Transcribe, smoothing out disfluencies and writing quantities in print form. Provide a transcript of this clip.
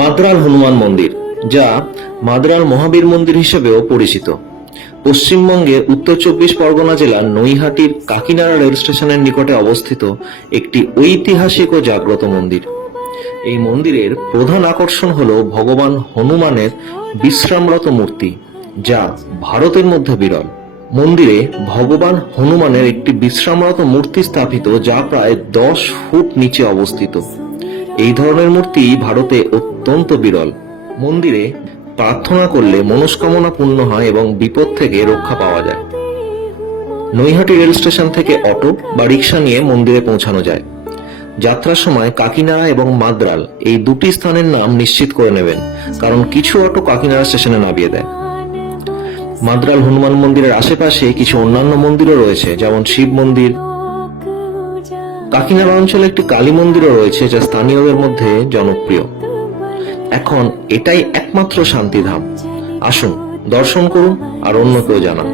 মাদ্রাল হনুমান মন্দির, যা মাদ্রাল মহাবীর মন্দির হিসেবেও পরিচিত, পশ্চিমবঙ্গের উত্তর 24 পরগনা জেলার নৈহাটির কাকিনাড়া রেল স্টেশনের নিকটে অবস্থিত একটি ঐতিহাসিক ও জাগ্রত মন্দির। এই মন্দিরের প্রধান আকর্ষণ হল ভগবান হনুমানের বিশ্রামরত মূর্তি, যা ভারতের মধ্যে বিরল। মন্দিরে ভগবান হনুমানের একটি বিশ্রামরত মূর্তি স্থাপিত, যা প্রায় 10 ফুট নিচে অবস্থিত। এই ধরনের মূর্তি ভারতে অত্যন্ত বিরল। মন্দিরে প্রার্থনা করলে মনস্কামনা পূর্ণ হয় এবং বিপদ থেকে রক্ষা পাওয়া যায়। নৈহাটি রেল স্টেশন থেকে অটো বা রিক্সা নিয়ে মন্দিরে পৌঁছানো যায়। যাত্রার সময় কাকিনাড়া এবং মাদ্রাল এই দুটি স্থানের নাম নিশ্চিত করে নেবেন, কারণ কিছু অটো কাকিনাড়া স্টেশনে নামিয়ে দেয়। মাদ্রাল হনুমান মন্দিরের আশেপাশে কিছু অন্যান্য মন্দিরও রয়েছে, যেমন শিব মন্দির। কাকিনাড়া অঞ্চলে একটি কালী মন্দিরও রয়েছে, যা স্থানীয়দের মধ্যে জনপ্রিয়। এখন এটাই একমাত্র শান্তিধাম। আসুন দর্শন করুন আর অন্যকেও জানান।